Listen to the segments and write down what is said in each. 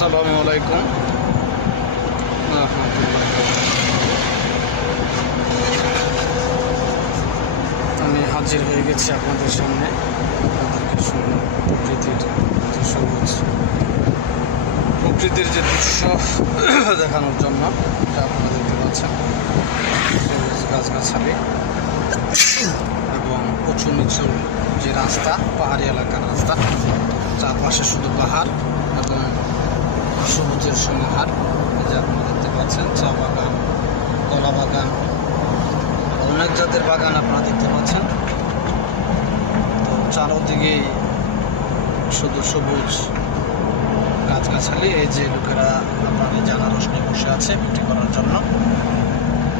আসসালামু আলাইকুম আমি হাজির হয়ে গেছি আপনাদের সামনে প্রকৃতির যে দৃশ্য দেখানোর জন্য আপনারা দেখতে পাচ্ছেন গাছগাছালি এবং উঁচু নিচু যে রাস্তা, পাহাড়ি এলাকার রাস্তা, চারপাশে শুধু পাহাড় এবং সবুজের সমাহার। যে আপনারা দেখতে পাচ্ছেন চা বাগান, কলা বাগান, অনেক জাতের বাগান আপনারা দেখতে পাচ্ছেন। তো চারোদিকে শুধু সবুজ গাছগাছালি। এই যে লোকেরা আপনার এই যে আনারস নিয়ে বসে আছে বিক্রি করার জন্য।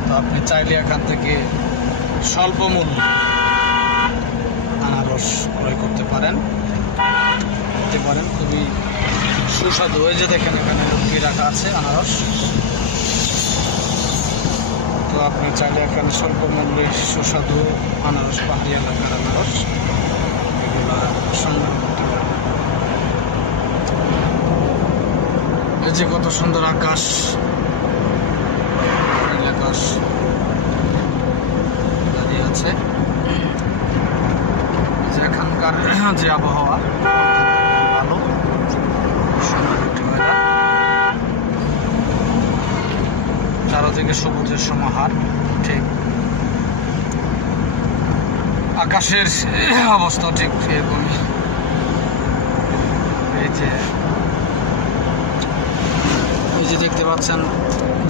তো আপনি চাইলে এখান থেকে স্বল্প মূল্যে আনারস ক্রয় করতে পারেন, খুবই সুস্বাদু। এই যে দেখেন এখানে লুকিয়ে রাখা আছে আনারস। তো আপনি চাইলে এখানে স্বল্প মূল্যে সুস্বাদু আনারস, পাহাড়ি এলাকার আনারস, এগুলো সংগ্রহ করতে পারেন। এই যে কত সুন্দর আকাশ, আকাশ দাঁড়িয়ে আছে। যে এখানকার যে আবহাওয়া ভালো, সুন্দর একটি ওয়েদার, চারদিকে সবুজের সমাহার। ঠিক আকাশের অবস্থা ঠিক এরকমই। এই যে দেখতে পাচ্ছেন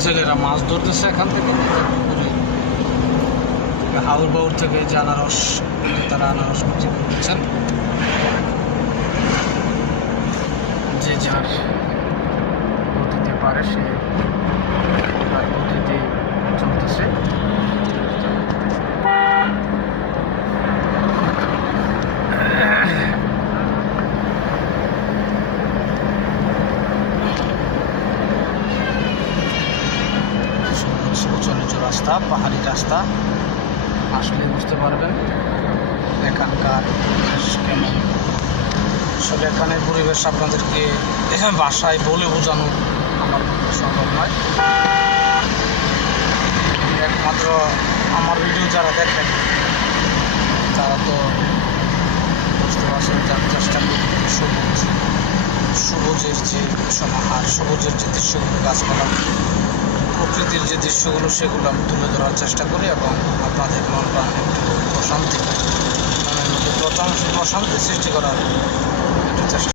জেলেরা মাছ ধরতেছে এখান থেকে হাউর বাউর থেকে যে আনারস, তারা আনারস বিক্রি করতেছেন। যে যার গতিতে পারে সে তার গতিতে চলতেছে। উঁচু নিচু রাস্তা, পাহাড়ি রাস্তা, আসলে বুঝতে পারবেন এখানকার কেমন। আসলে এখানে পরিবেশ আপনাদেরকে ভাষায় বলে বোঝানো আমার সম্ভব নয়। একমাত্র আমার ভিডিও যারা দেখেন তারা তো বুঝতে পারছেন, যার চেষ্টা করি সবুজের যে সমাহার, সবুজের যে দৃশ্যগুলো, গাছপালা, প্রকৃতির যে দৃশ্যগুলো, সেগুলো আমি তুলে ধরার চেষ্টা করি এবং আপনাদের মন প্রাণ একটু প্রশান্তি, মনের মধ্যে প্রশান্তি সৃষ্টি করার একটু চেষ্টা